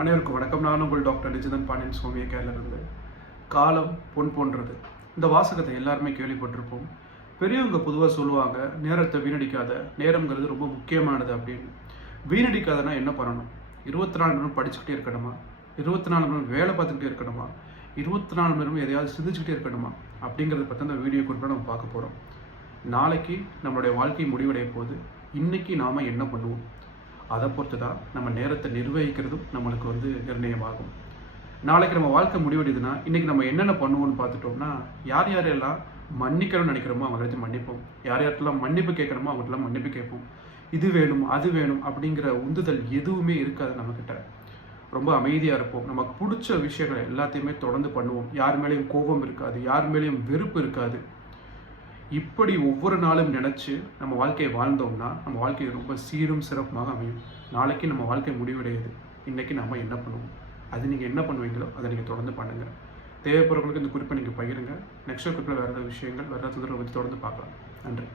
அனைவருக்கும் வணக்கம். நான் உங்கள் டாக்டர் நிஜிதன் பாண்டியன் சுவாமியை கேரளிலிருந்து. காலம் பொன் போன்றது. இந்த வாசகத்தை எல்லாருமே கேள்விப்பட்டிருப்போம். பெரியவங்க பொதுவாக சொல்லுவாங்க, நேரத்தை வீணடிக்காத, நேரங்கிறது ரொம்ப முக்கியமானது அப்படின்னு. வீணடிக்காதனா என்ன பண்ணணும்? 24 மணி நேரம் படிச்சுக்கிட்டே இருக்கணுமா? 24 மணி நேரம் வேலை பார்த்துக்கிட்டே இருக்கணுமா? 24 மணி நேரம் எதையாவது சிந்திச்சுக்கிட்டே இருக்கணுமா? அப்படிங்கிறத பற்றி அந்த வீடியோ குறிப்பாக நம்ம பார்க்க போகிறோம். நாளைக்கு நம்மளுடைய வாழ்க்கை முடிவடைய போது இன்னைக்கு நாம் என்ன பண்ணுவோம்? அதை பொறுத்து தான் நம்ம நேரத்தை நிர்வகிக்கிறதும் நம்மளுக்கு நிர்ணயமாகும். நாளைக்கு நம்ம வாழ்க்கை முடிவடையுதுன்னா இன்றைக்கி நம்ம என்னென்ன பண்ணுவோம்னு பார்த்துட்டோம்னா, யார் யாரெல்லாம் மன்னிக்கணும்னு நினைக்கிறோமோ அவங்களுக்கு மன்னிப்போம். யார் யார்ட்டெல்லாம் மன்னிப்பு கேட்கணுமோ அவங்கள்ட்டலாம் மன்னிப்பு கேட்போம். இது வேணும் அது வேணும் அப்படிங்கிற உந்துதல் எதுவுமே இருக்காது நம்மக்கிட்ட. ரொம்ப அமைதியாக இருப்போம். நமக்கு பிடிச்ச விஷயங்களை எல்லாத்தையுமே தொடர்ந்து பண்ணுவோம். யார் மேலேயும் கோபம் இருக்காது, யார் மேலேயும் வெறுப்பு இருக்காது. இப்படி ஒவ்வொரு நாளும் நினச்சி நம்ம வாழ்க்கையை வாழ்ந்தோம்னா நம்ம வாழ்க்கை ரொம்ப சீரும் சிறப்புமாக அமையும். நாளைக்கு நம்ம வாழ்க்கை முடிவடையுது, இன்றைக்கி நம்ம என்ன பண்ணுவோம்? அது நீங்கள் என்ன பண்ணுவீங்களோ அதை நீங்கள் தொடர்ந்து பண்ணுங்கள். தேவைப்படுறவங்களுக்கு இந்த குறிப்பை நீங்கள் பகிருங்க. நெக்ஸ்ட் குறிப்பில் வேறு ஏதாவது விஷயங்கள், வேறு ஏதாவது பற்றி தொடர்ந்து பார்க்கலாம். நன்றி.